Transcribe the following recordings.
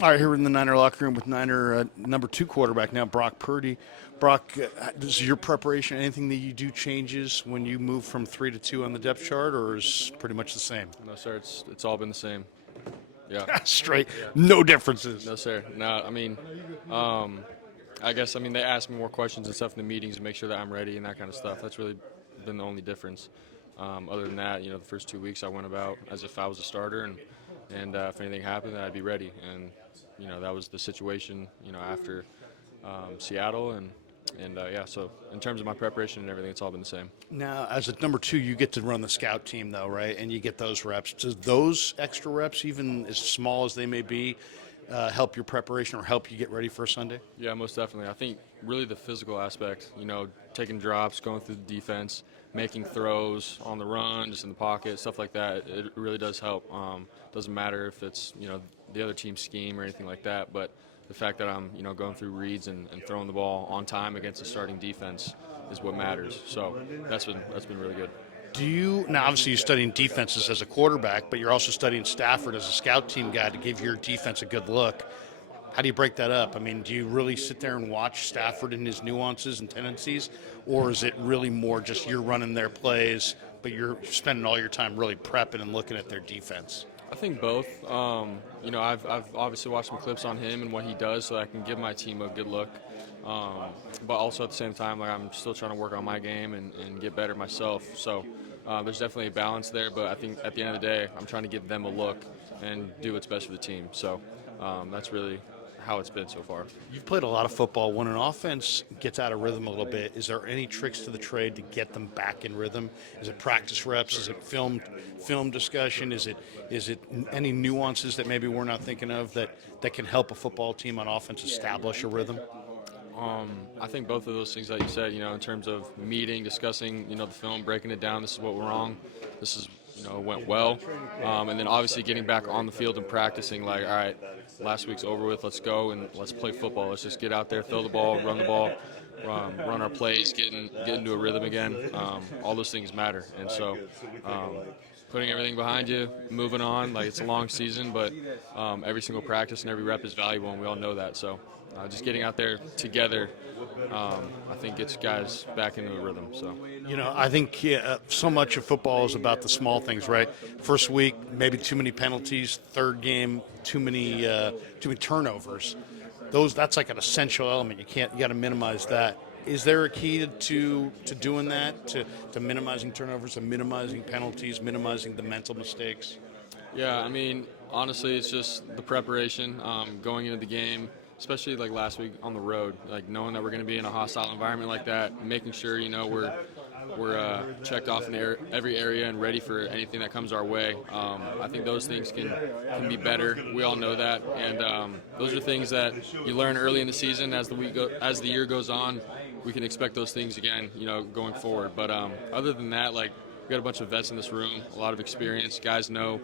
All right, here we're in the Niner locker room with Niner number 2 quarterback now, Brock Purdy. Brock, does your preparation, anything that you do changes when you move from 3 to 2 on the depth chart, or is pretty much the same? No, sir. It's all been the same. Yeah. Straight, no differences. No, sir. No, I mean, I guess they ask me more questions and stuff in the meetings to make sure that I'm ready and that kind of stuff. That's really been the only difference. Other than that, the first 2 weeks I went about as if I was a starter, and if anything happened, then I'd be ready. And that was the situation. After Seattle and yeah. So in terms of my preparation and everything, it's all been the same. Now, as a number 2, you get to run the scout team, though, right? And you get those reps. Does those extra reps, even as small as they may be, help your preparation or help you get ready for a Sunday? Yeah, most definitely. I think really the physical aspect, taking drops, going through the defense, making throws on the run, just in the pocket, stuff like that, it really does help. Doesn't matter if it's, the other team's scheme or anything like that, but the fact that I'm, going through reads and throwing the ball on time against a starting defense is what matters. So that's been really good. Now obviously you're studying defenses as a quarterback, but you're also studying Stafford as a scout team guy to give your defense a good look. How do you break that up? I mean, do you really sit there and watch Stafford and his nuances and tendencies, or is it really more just you're running their plays, but you're spending all your time really prepping and looking at their defense? I think both. I've obviously watched some clips on him and what he does, so I can give my team a good look. But also at the same time, I'm still trying to work on my game and get better myself. So there's definitely a balance there. But I think at the end of the day, I'm trying to give them a look and do what's best for the team. So that's really how it's been so far. You've played a lot of football. When an offense gets out of rhythm a little bit, is there any tricks to the trade to get them back in rhythm? Is it practice reps? Is it film discussion? Is it any nuances that maybe we're not thinking of that can help a football team on offense establish a rhythm? I think both of those things that you said, in terms of meeting, discussing, the film, breaking it down, this is what went wrong, this is, went well, and then obviously getting back on the field and practicing, like, all right, last week's over with, let's go and let's play football. Let's just get out there, throw the ball, run the ball, run our plays, get into a rhythm again. All those things matter, and so putting everything behind you, moving on, like it's a long season, but every single practice and every rep is valuable, and we all know that, so just getting out there together, I think gets guys back into a rhythm. So, I think so much of football is about the small things, right? First week, maybe too many penalties. Third game, too many turnovers. That's like an essential element. You got to minimize that. Is there a key to doing that? To minimizing turnovers, and minimizing penalties, minimizing the mental mistakes? Yeah, honestly, it's just the preparation, going into the game. Especially like last week on the road, like knowing that we're going to be in a hostile environment like that, making sure we're checked off in every area and ready for anything that comes our way. I think those things can be better. We all know that, and those are things that you learn early in the season. As the year goes on, we can expect those things again, going forward. But other than that, like we got a bunch of vets in this room, a lot of experience. Guys know,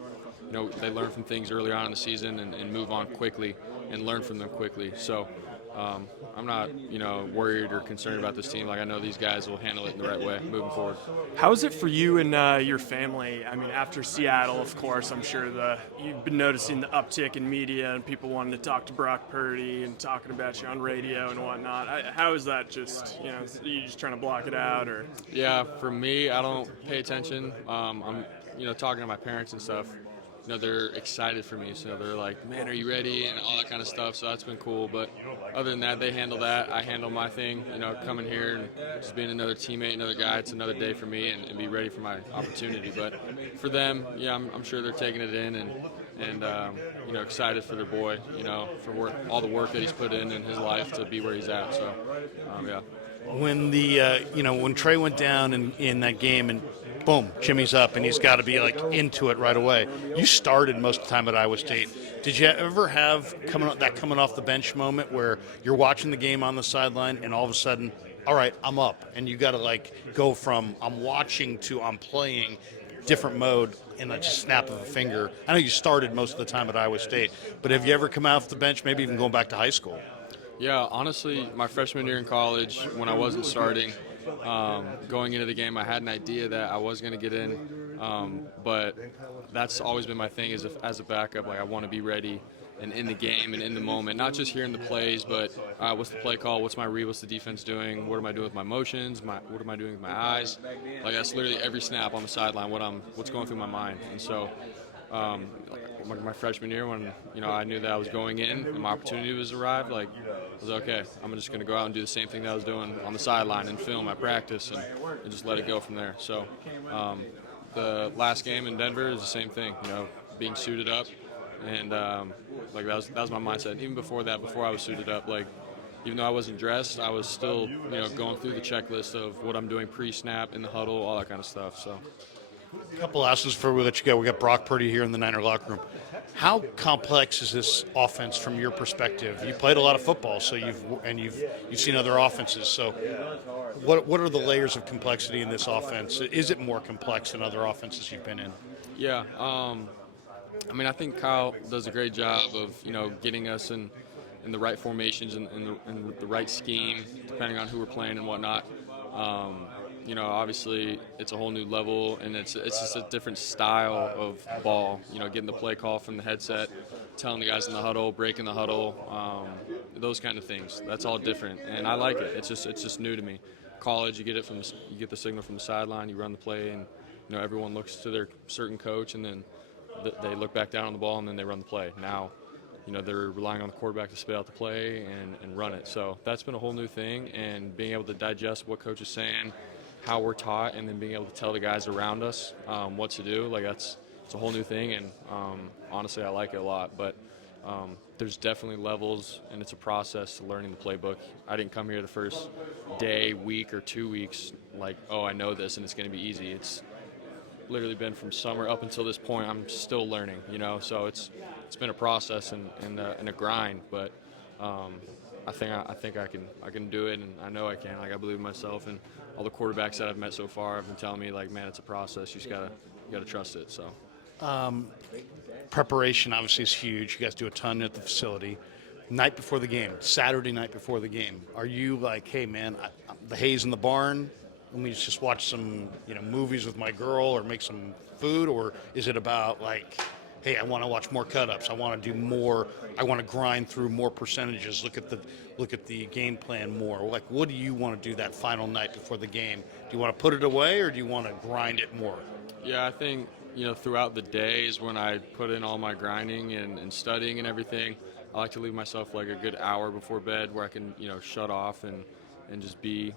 they learn from things early on in the season and move on quickly and learn from them quickly. So I'm not, worried or concerned about this team. Like I know these guys will handle it in the right way moving forward. How is it for you and your family? After Seattle, of course, I'm sure you've been noticing the uptick in media and people wanting to talk to Brock Purdy and talking about you on radio and whatnot. How is that just, are you just trying to block it out? Or? Yeah, for me, I don't pay attention. I'm, talking to my parents and stuff. They're excited for me, so they're like, man, are you ready, and all that kind of stuff, so that's been cool. But other than that, they handle that. I handle my thing, coming here and just being another teammate, another guy. It's another day for me and be ready for my opportunity. But for them, yeah, I'm sure they're taking it in and excited for their boy, for all the work that he's put in his life to be where he's at. So, yeah. When when Trey went down in that game and boom, Jimmy's up, and he's got to be like into it right away. You started most of the time at Iowa State. Did you ever have coming off the bench moment where you're watching the game on the sideline and all of a sudden, all right, I'm up, and you got to go from I'm watching to I'm playing, different mode in a snap of a finger? I know you started most of the time at Iowa State, but have you ever come off the bench, maybe even going back to high school? Yeah, honestly, my freshman year in college, when I wasn't starting, going into the game, I had an idea that I was going to get in But that's always been my thing, is as a backup, like I want to be ready and in the game and in the moment, not just hearing the plays, but what's the play call, what's my read, what's the defense doing, what am I doing with my motions, what am I doing with my eyes? Like that's literally every snap on the sideline, what's going through my mind. And so my freshman year, when I knew that I was going in and my opportunity was arrived, like I was okay. I'm just going to go out and do the same thing that I was doing on the sideline and film at practice and just let it go from there. So the last game in Denver is the same thing. Being suited up, and like that was my mindset. Even before that, before I was suited up, like even though I wasn't dressed, I was still going through the checklist of what I'm doing pre-snap, in the huddle, all that kind of stuff. So. A couple last ones before we let you go. We got Brock Purdy here in the Niner locker room. How complex is this offense from your perspective? You played a lot of football, so you've seen other offenses. So, what are the layers of complexity in this offense? Is it more complex than other offenses you've been in? Yeah, I think Kyle does a great job of getting us in the right formations and the right scheme, depending on who we're playing and whatnot. Obviously it's a whole new level, and it's just a different style of ball. Getting the play call from the headset, telling the guys in the huddle, breaking the huddle, those kind of things. That's all different, and I like it. It's just new to me. College, you get the signal from the sideline, you run the play, and everyone looks to their certain coach, and then they look back down on the ball, and then they run the play. Now, they're relying on the quarterback to spit out the play and run it. So that's been a whole new thing, and being able to digest what coach is saying, how we're taught, and then being able to tell the guys around us what to do. Like it's a whole new thing, and honestly, I like it a lot. But there's definitely levels, and it's a process to learning the playbook. I didn't come here the first day, week, or 2 weeks like, oh, I know this and it's going to be easy. It's literally been from summer up until this point. I'm still learning, So it's been a process and a grind, but I think I can do it, and I know I can. Like I believe in myself, and all the quarterbacks that I've met so far have been telling me, like, man, it's a process. You just gotta trust it. So Preparation obviously is huge. You guys do a ton at the facility. Night before the game, Saturday night before the game, are you like, hey man, the hay's in the barn, let me just watch some movies with my girl or make some food, or is it about like, hey, I want to watch more cut-ups, I want to do more, I want to grind through more percentages, look at the game plan more? Like, what do you want to do that final night before the game? Do you want to put it away, or do you want to grind it more? Yeah, I think throughout the day is when I put in all my grinding and studying and everything. I like to leave myself like a good hour before bed where I can shut off and just be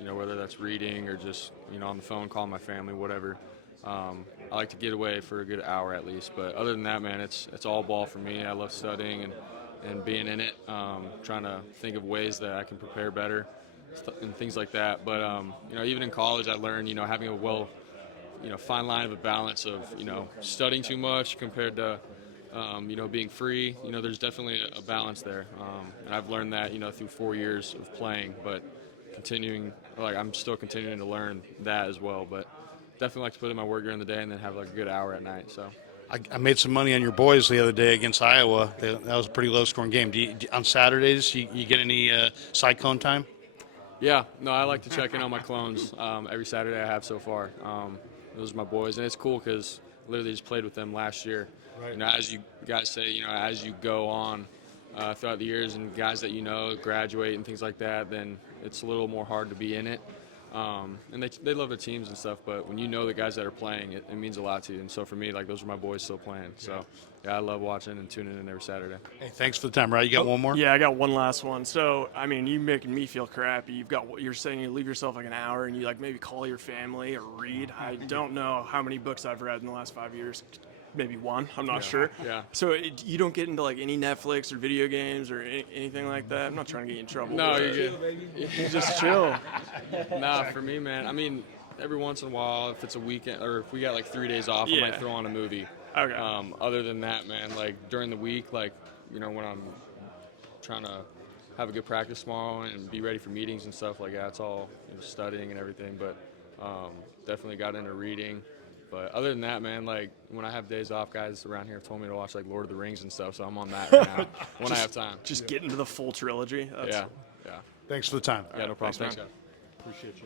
whether that's reading or just on the phone, calling my family, whatever. I like to get away for a good hour at least. But other than that, man, it's all ball for me. I love studying and being in it, trying to think of ways that I can prepare better and things like that. But even in college, I learned having a fine line of a balance of studying too much compared to being free. There's definitely a balance there, and I've learned that through 4 years of playing, but I'm still continuing to learn that as well. But definitely like to put in my work during the day and then have like a good hour at night. So I made some money on your boys the other day against Iowa. That was a pretty low-scoring game. On Saturdays, you get any Cyclone time? Yeah, no, I like to check in on my clones every Saturday I have so far. Those are my boys, and it's cool because literally just played with them last year. Right. As you guys say, as you go on throughout the years and guys that graduate and things like that, then it's a little more hard to be in it. And they love their teams and stuff, but when the guys that are playing, it means a lot to you. And so for me, like, those are my boys still playing. So yeah, I love watching and tuning in every Saturday. Hey, thanks for the time, right? You got one more? Yeah, I got one last one. So, I mean, you making me feel crappy. You're saying you leave yourself like an hour and you like maybe call your family or read. I don't know how many books I've read in the last 5 years. Maybe one, I'm not sure. Yeah. So you don't get into like any Netflix or video games or anything like that? I'm not trying to get you in trouble. No, you're good. You just chill. Nah, for me, man, I mean, every once in a while, if it's a weekend or if we got like 3 days off, I might throw on a movie. Okay. Other than that, man, like during the week, like, when I'm trying to have a good practice tomorrow and be ready for meetings and stuff like that, it's all studying and everything, but definitely got into reading. But other than that, man, like when I have days off, guys around here have told me to watch like Lord of the Rings and stuff, so I'm on that right now when I have time. Just get into the full trilogy. Yeah. Thanks for the time. Yeah, no problem. Thanks, man. Thanks, guys. Appreciate you.